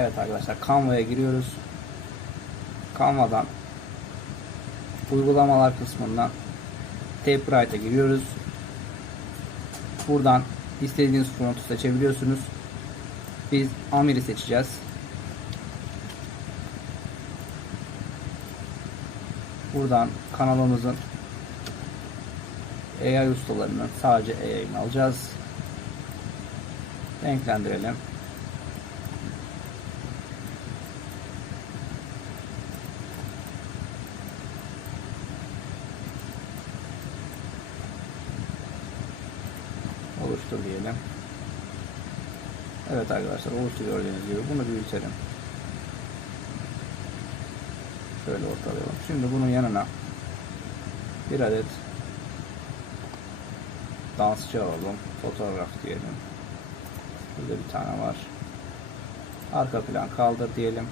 arkadaşlar Canva'ya giriyoruz. Canva'dan uygulamalar kısmından Tapebright'a giriyoruz. Buradan istediğiniz fontu seçebiliyorsunuz. Biz Amir'i seçeceğiz. Buradan kanalımızın AI ustalarının sadece AI'ini alacağız. Renklendirelim. Oluştur diyelim. Evet arkadaşlar oluştu gördüğünüz gibi. Bunu büyütelim. Şöyle ortalayalım. Şimdi bunun yanına bir adet dansçı alalım. Fotoğraf diyelim. Burada bir tane var. Arka plan kaldır diyelim.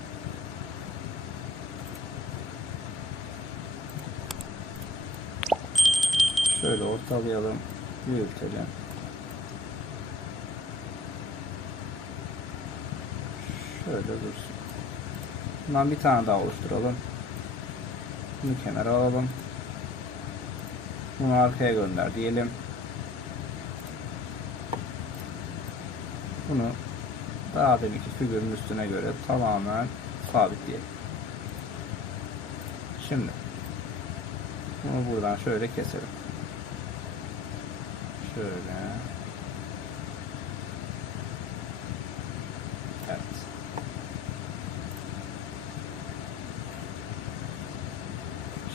Şöyle ortalayalım. Büyütelim. Şöyle dursun. Bundan bir tane daha oluşturalım. Bunu kenara alalım. Bunu arkaya gönder diyelim. Bunu daha deminki figürün üstüne göre tamamen sabitleyelim. Şimdi bunu buradan şöyle keselim. Şöyle. Evet.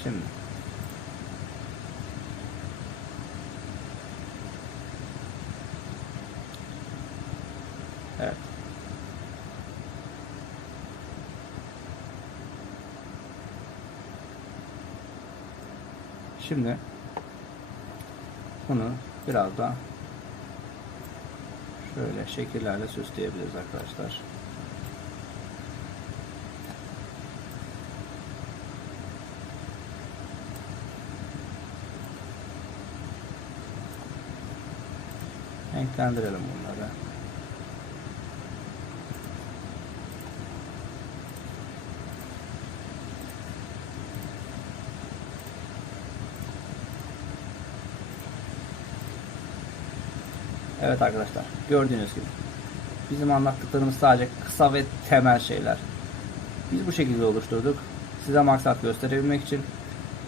Şimdi Evet. Şimdi bunu biraz da şöyle şekillerle süsleyebiliriz arkadaşlar. Renklendirelim bunları. Evet arkadaşlar gördüğünüz gibi bizim anlattıklarımız sadece kısa ve temel şeyler. Biz bu şekilde oluşturduk. Size maksat gösterebilmek için.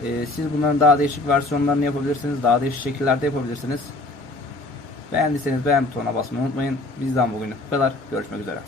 Ee, siz bunların daha değişik versiyonlarını yapabilirsiniz. Daha değişik şekillerde yapabilirsiniz. Beğendiyseniz beğen butonuna basmayı unutmayın. Bizden bugünlük bu kadar. Görüşmek üzere.